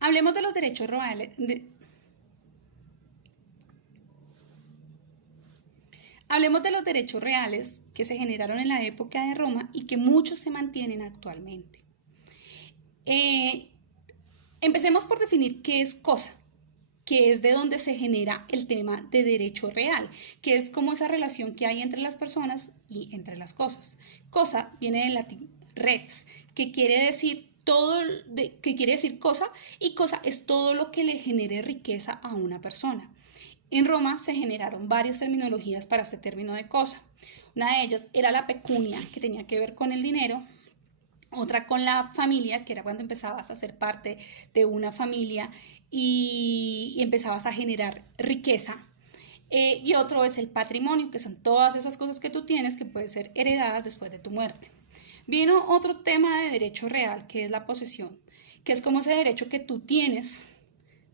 Hablemos de los derechos reales. Hablemos de los derechos reales que se generaron en la época de Roma y que muchos se mantienen actualmente. Eh, Empecemos por definir qué es cosa, que es de donde se genera el tema de derecho real, que es como esa relación que hay entre las personas y entre las cosas. Cosa viene del latín res, que quiere decir que quiere decir cosa, y cosa es todo lo que le genere riqueza a una persona. En Roma se generaron varias terminologías para este término de cosa. Una de ellas era la pecunia, que tenía que ver con el dinero. Otra con la familia, que era cuando empezabas a ser parte de una familia y empezabas a generar riqueza. Y otro es el patrimonio, que son todas esas cosas que tú tienes que pueden ser heredadas después de tu muerte. Vino otro tema de derecho real, que es la posesión, que es como ese derecho que tú tienes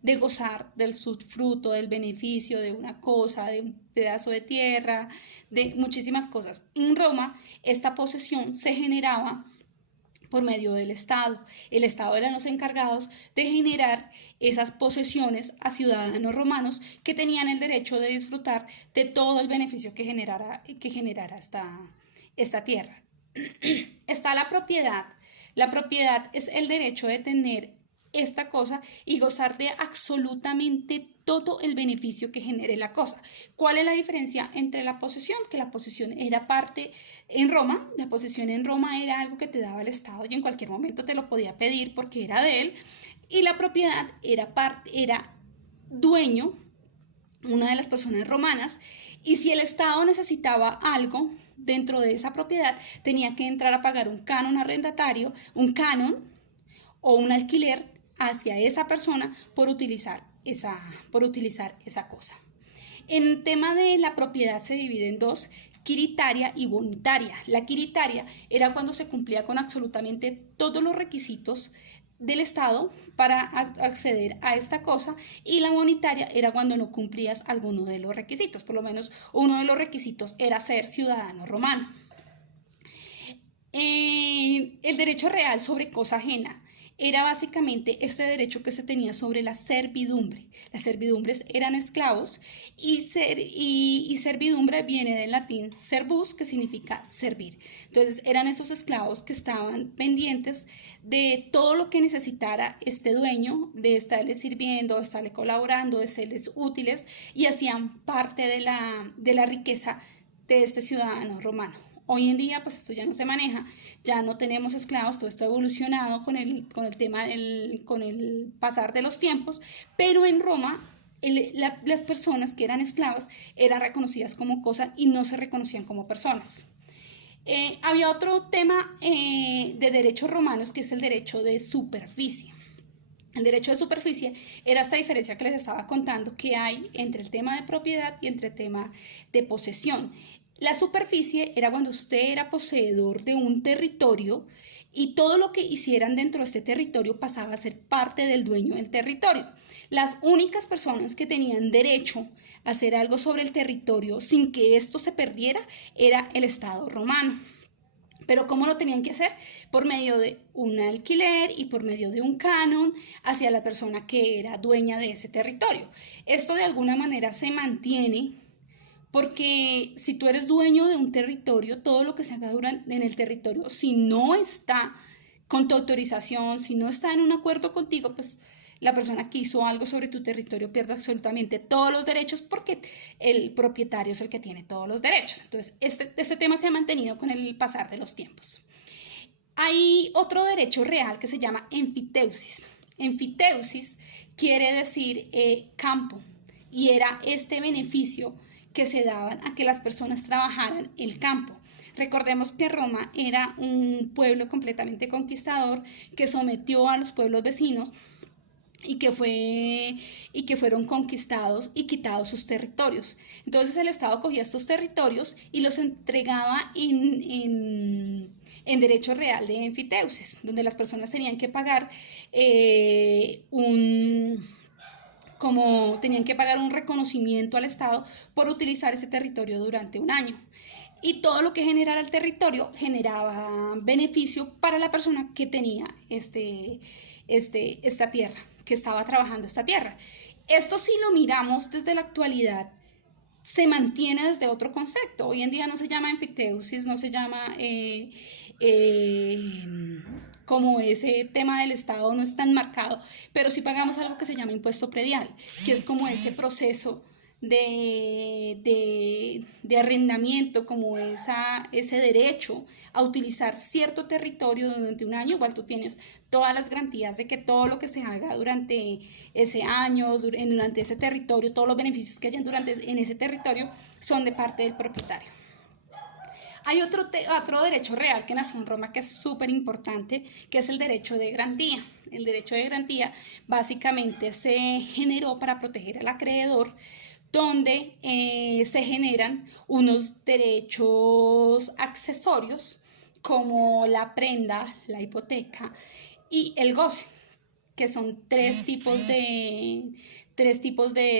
de gozar del fruto, del beneficio de una cosa, de un pedazo de tierra, de muchísimas cosas. En Roma, esta posesión se generaba por medio del Estado. El Estado eran los encargados de generar esas posesiones a ciudadanos romanos que tenían el derecho de disfrutar de todo el beneficio que generara esta tierra. Está la propiedad. La propiedad es el derecho de tener esta cosa y gozar de absolutamente todo el beneficio que genere la cosa. ¿Cuál es la diferencia entre la posesión? Que la posesión era parte en Roma, la posesión en Roma era algo que te daba el Estado y en cualquier momento te lo podía pedir porque era de él, y la propiedad era dueño, una de las personas romanas, y si el Estado necesitaba algo dentro de esa propiedad, tenía que entrar a pagar un canon arrendatario, un canon o un alquiler hacia esa persona por utilizar esa cosa. En el tema de la propiedad se divide en dos, quiritaria y bonitaria. La quiritaria era cuando se cumplía con absolutamente todos los requisitos del Estado para acceder a esta cosa, y la bonitaria era cuando no cumplías alguno de los requisitos, por lo menos uno de los requisitos era ser ciudadano romano. El derecho real sobre cosa ajena era básicamente este derecho que se tenía sobre la servidumbre. Las servidumbres eran esclavos y servidumbre viene del latín servus, que significa servir. Entonces eran esos esclavos que estaban pendientes de todo lo que necesitara este dueño, de estarle sirviendo, de estarle colaborando, de serles útiles, y hacían parte de la riqueza de este ciudadano romano. Hoy en día, pues esto ya no se maneja, ya no tenemos esclavos, todo esto ha evolucionado con el tema, con el pasar de los tiempos, pero en Roma las personas que eran esclavas eran reconocidas como cosa y no se reconocían como personas. Había otro tema de derechos romanos, que es el derecho de superficie. El derecho de superficie era esta diferencia que les estaba contando que hay entre el tema de propiedad y entre el tema de posesión. La superficie era cuando usted era poseedor de un territorio y todo lo que hicieran dentro de este territorio pasaba a ser parte del dueño del territorio. Las únicas personas que tenían derecho a hacer algo sobre el territorio sin que esto se perdiera era el Estado romano. Pero ¿cómo lo tenían que hacer? Por medio de un alquiler y por medio de un canon hacia la persona que era dueña de ese territorio. Esto de alguna manera se mantiene porque si tú eres dueño de un territorio, todo lo que se haga en el territorio, si no está con tu autorización, si no está en un acuerdo contigo, pues la persona que hizo algo sobre tu territorio pierde absolutamente todos los derechos porque el propietario es el que tiene todos los derechos. Entonces, este tema se ha mantenido con el pasar de los tiempos. Hay otro derecho real que se llama enfiteusis. Enfiteusis quiere decir campo, y era este beneficio que se daban a que las personas trabajaran el campo. Recordemos que Roma era un pueblo completamente conquistador que sometió a los pueblos vecinos y que fueron conquistados y quitados sus territorios. Entonces el Estado cogía estos territorios y los entregaba en derecho real de enfiteusis, donde las personas tenían que pagar tenían que pagar un reconocimiento al Estado por utilizar ese territorio durante un año. Y todo lo que generara el territorio generaba beneficio para la persona que tenía esta tierra. que estaba trabajando esta tierra. Esto, si lo miramos desde la actualidad, se mantiene desde otro concepto. Hoy en día no se llama enfiteusis, no se llama como ese tema del Estado no es tan marcado, pero sí pagamos algo que se llama impuesto predial, que es como ese proceso de arrendamiento, como ese derecho a utilizar cierto territorio durante un año. Igual tú tienes todas las garantías de que todo lo que se haga durante ese año, durante ese territorio, todos los beneficios que hayan en ese territorio son de parte del propietario. Hay otro derecho real que nació en Roma que es súper importante, que es el derecho de garantía. El derecho de garantía básicamente se generó para proteger al acreedor, donde se generan unos derechos accesorios como la prenda, la hipoteca y el goce, que son tres tipos de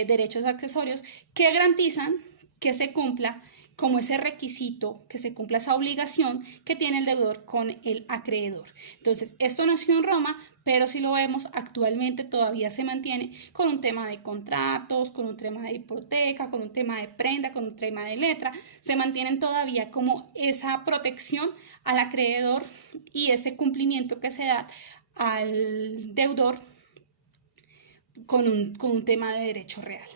derechos accesorios que garantizan que se cumpla como ese requisito, que se cumpla esa obligación que tiene el deudor con el acreedor. Entonces, esto nació en Roma, pero si lo vemos actualmente todavía se mantiene con un tema de contratos, con un tema de hipoteca, con un tema de prenda, con un tema de letra. Se mantienen todavía como esa protección al acreedor y ese cumplimiento que se da al deudor con un tema de derecho real.